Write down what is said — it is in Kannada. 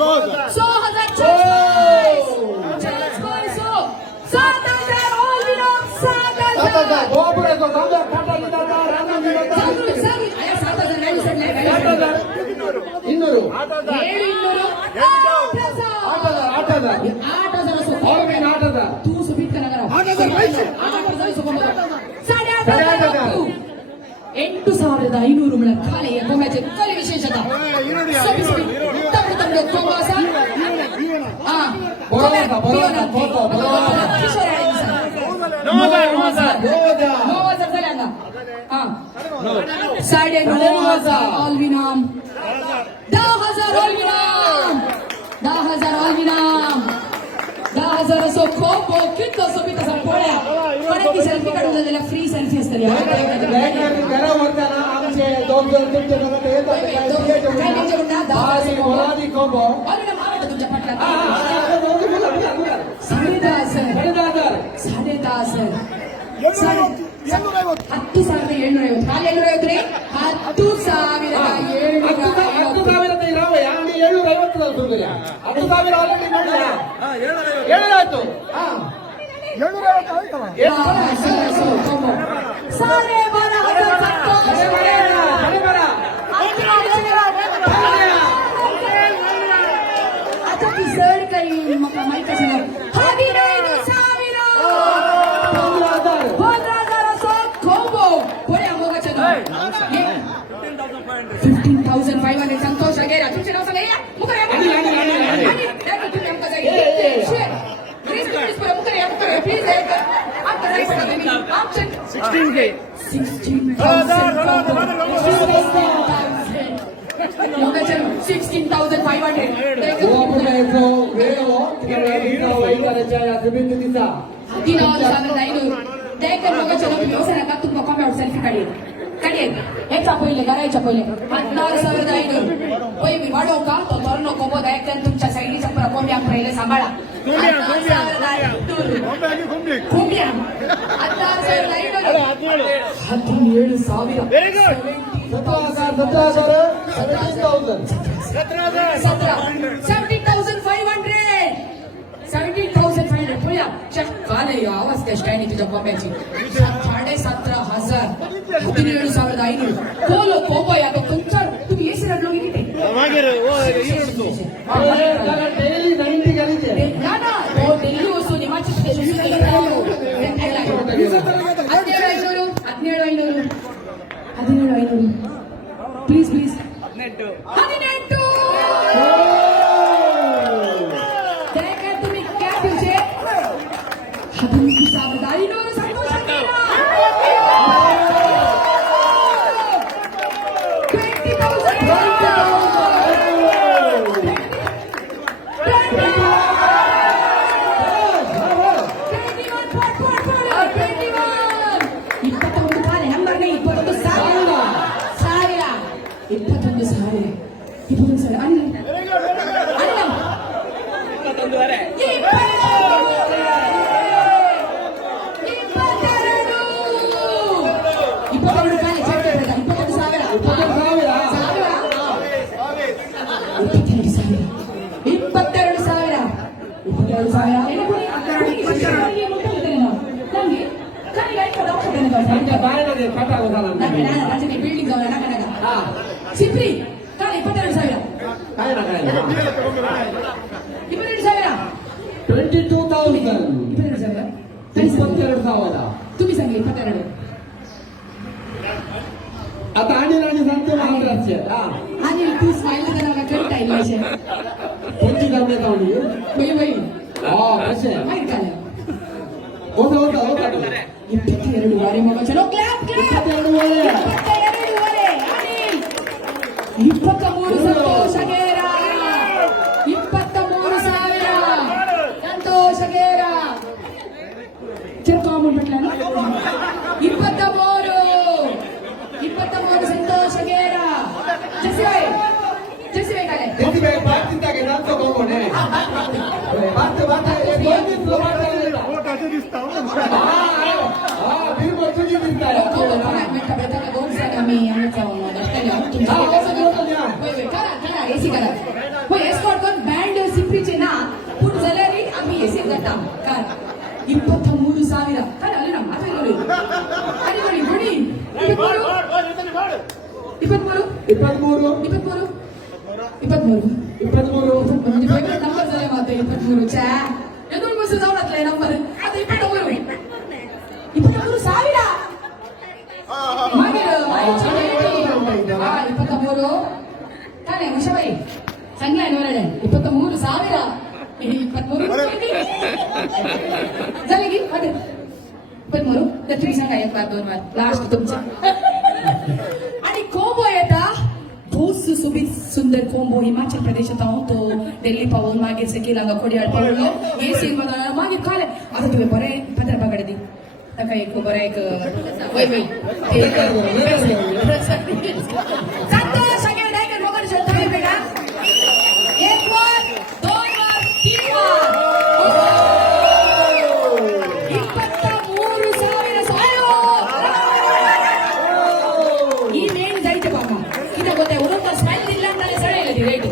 हजार चाळीस सो 7,000 all winner 7,000 गोपुराचो तांब्या काटाली जाता रानांनी जाता सांग आया 7,000 नाही सोडले 200 8,000 असो और मी 8,000 तू सुबीत करा करा 8,000 सो कोण 8,500 8,500 ಗಳ ಖಾಲಿ ಗೊಂಬೆಜೆ ಖಾಲಿ ವಿಶೇಷತ ತಮ್ಮ ಕೋಮಾಸ बरोबर साडे 9,000 ऑल विनाम 10,000 ऑल विनाम 10,000 असो खूप किती असो मी तसा पोळ्या पण की सेल्फी काढून झालेला फ्री सेल्फी असते घरा वरताना आमचे दोन तुमचे मला ते येतात काय बोलादी कोबो तुमच्या पटला 10,500 10,750 ಖಾಲಿ 750 ರೀ 10,750 10,000 ಆಲ್ರೆಡಿ ಮಾಡಿಲ್ಲ 7,000 ಆಯ್ತು 15,500 संतोष अगेरा तुमचे नाव सांगा या मुकरे प्लीज 16K 16,500 ತುಂಬಾ ಕಾಮೆಂಟ್ ಸೆಲ್ಫಿ ಕಡಿಯದು ಹೆಚ್ಚ पहिले करायच्या पहिले 16,500 होय मी वाढव का तो तोरणो कोबो दायकन तुमच्या साईडीचा पुरा कोंड्या पहिले सांभाळा 16,500 कोंड्या 17,000 व्हेरी गुड 17,500 पुढ्या चेक काले आवाज त्या स्टँड तुझ्या कोंब्याची 17,500 17,500 ಕೋಲು ಕೋಪ ಯಾಕೆ ಕೊಂಚ तुम्ही ಹೆಸರನ್ನು ಇಟ್ಟಿದೆ डेली 90 गलीचे ना वो दिल्ली वस्तू निमाची स्टेशन 17,500 प्लीज 18 तुम्ही क्या तुझे 19,500 संतोष ಬಿಲ್ಡಿಂಗ್ ಸಿಪ್ರಿ ಕಾಲ 22,000 22,000 तुम्ही सांगले 22 आता अनिल आणि सांगतो महाराष्ट्र अनिल तू स्माइल करायला कंटा येईल कोणती करण्यात आवडी बाई कसे माहित झालं होता 22 वारे मग चलो क्लॅप 22 वारे अनिल 23 ಸಂತೋಷ ಗೇರ 23,000 ಸಂತೋಷ ಗೇರ ಚೆಕ್ ಅಮೌಂಟ್ ಬಿಟ್ಲ 23 ಸಂತೋಷ ಗೇರ ಜೆಸಿ ಕಾಲೆ ಬಾತಿಂದಾಗೆ ನಾನು ತಗೊಂಡೆ ಬಾತ್ ಗೋಧಿ ಫ್ಲೋ ಮಾಡ್ತಾ ಇಲ್ಲ ಬಿರ್ಬೋ ತುಜಿ ಬಿಡ್ತಾರೆ ಮೆಟ್ಟ ಬೆಟ್ಟದ ಗೋನ್ಸಾಗ ಮೀ ಅಂತ ಅನ್ನೋದು ಅಷ್ಟೇ तुमचा एसी करा होय एस्कॉर्ट करून ಆಯ್ತಾ ಕಾರ್ 23,000 ಕಾರ್ ಅಲ್ಲಿ ನಮ್ಮ ಮಾತು ನೋಡಿ ನೋಡಿ 23 23 ನಂಬರ್ ಸಲ ಮಾತು 23 ಚಾ ಎದುರು ಮುಸು ಸವಲತ್ತಲೆ ನಂಬರ್ ಅದು 23,000 23 ತಾನೇ ಉಷಾಬಾಯಿ ಸಂಗ್ಲ ನೋಡಳೆ 23,000 झाले की 23 तर तुम्ही सांगा एक बार दोन बार लास्ट तुमचा आणि कोंबो येता बहुत सुशोभित सुंदर कोंबो हिमाचल प्रदेशात होतो दिल्ली पाहून मागे सकीलांगा कोडियाड पाहून हे सिनेमा मागे काय आता तुम्ही बरे पत्र पकडे दी नका एक बरं एक वय वय सांगतो सगळे डायरेक्ट वगैरे शोधता येते का एक वर दोन वर तीन वर 23,000 ಈ ಮೇನ್ ಜಾಯ್ತೆ ಬಾಮ ಇದ ಗೊತ್ತೆ ಒಂದು ಸ್ಮೈಲ್ ಇಲ್ಲ ಅಂತಾನೆ ಸರಿ ಇಲ್ಲ ರೇಟ್